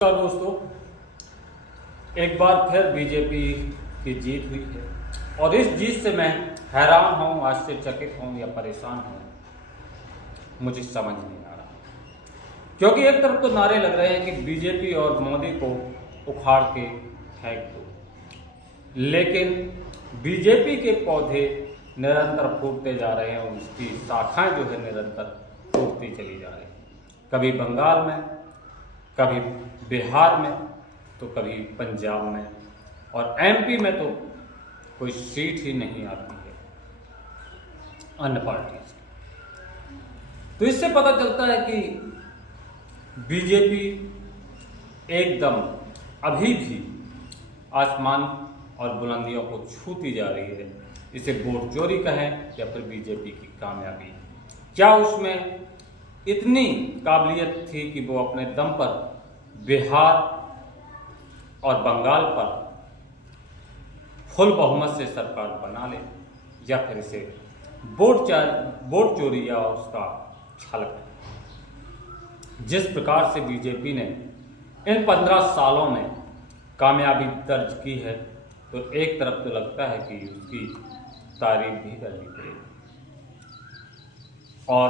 नमस्कार दोस्तों, एक बार फिर बीजेपी की जीत हुई है और इस जीत से मैं हैरान हूँ, आश्चर्यचकित हूँ या परेशान हूँ, मुझे समझ नहीं आ रहा। क्योंकि एक तरफ तो नारे लग रहे हैं कि बीजेपी और मोदी को उखाड़ के फेंक दो, लेकिन बीजेपी के पौधे निरंतर फूटते जा रहे हैं और उसकी शाखाएं जो है निरंतर फूटती चली जा रही हैं। कभी बंगाल में, कभी बिहार में, तो कभी पंजाब में और एमपी में तो कोई सीट ही नहीं आती है अन्य पार्टी से। तो इससे पता चलता है कि बीजेपी एकदम अभी भी आसमान और बुलंदियों को छूती जा रही है। इसे वोट चोरी कहें या फिर बीजेपी की कामयाबी। क्या उसमें इतनी काबिलियत थी कि वो अपने दम पर बिहार और बंगाल पर फुल बहुमत से सरकार बना ले, या फिर इसे वोट चोरी या उसका छल है। जिस प्रकार से बीजेपी ने इन 15 सालों में कामयाबी दर्ज की है, तो एक तरफ तो लगता है कि उसकी तारीफ भी करनी पड़ेगी। और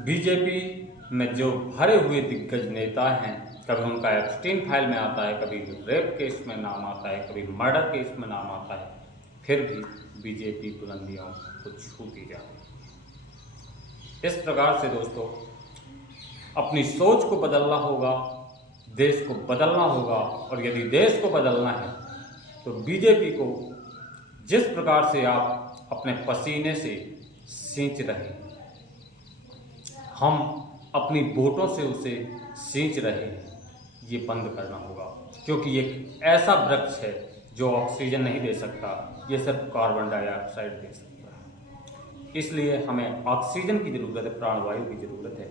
बीजेपी में जो भरे हुए दिग्गज नेता हैं, कभी उनका एप्स्टीन फाइल में आता है, कभी रेप केस में नाम आता है, कभी मर्डर केस में नाम आता है, फिर भी बीजेपी बुलंदियों को छूती जा रही है। इस प्रकार से दोस्तों, अपनी सोच को बदलना होगा, देश को बदलना होगा। और यदि देश को बदलना है तो बीजेपी को जिस प्रकार से आप अपने पसीने से सींच रहे हैं, हम अपनी वोटों से उसे सींच रहे हैं, ये बंद करना होगा। क्योंकि ये एक ऐसा वृक्ष है जो ऑक्सीजन नहीं दे सकता, ये सिर्फ कार्बन डाइऑक्साइड दे सकता है। इसलिए हमें ऑक्सीजन की ज़रूरत है, प्राणवायु की ज़रूरत है।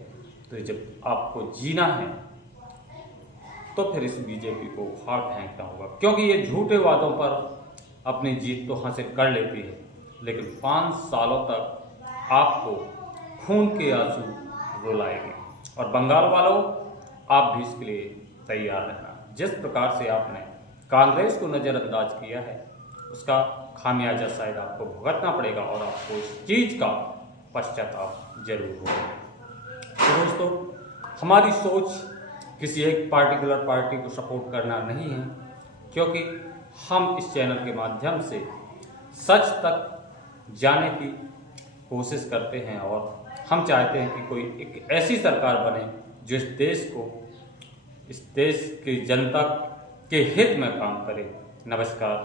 तो जब आपको जीना है तो फिर इस बीजेपी को उखाड़ फेंकना होगा। क्योंकि ये झूठे वादों पर अपनी जीत तो हासिल कर लेती है, लेकिन 5 सालों तक आपको खून के आंसू रुलाएंगे। और बंगाल वालों, आप भी इसके लिए तैयार रहना। जिस प्रकार से आपने कांग्रेस को नज़रअंदाज किया है, उसका खामियाजा शायद आपको भुगतना पड़ेगा और आपको इस चीज़ का पश्चाताप जरूर होगा। तो दोस्तों, हमारी सोच किसी एक पार्टिकुलर पार्टी को सपोर्ट करना नहीं है, क्योंकि हम इस चैनल के माध्यम से सच तक जाने की कोशिश करते हैं और हम चाहते हैं कि कोई एक ऐसी सरकार बने जो इस देश की जनता के हित में काम करे। नमस्कार।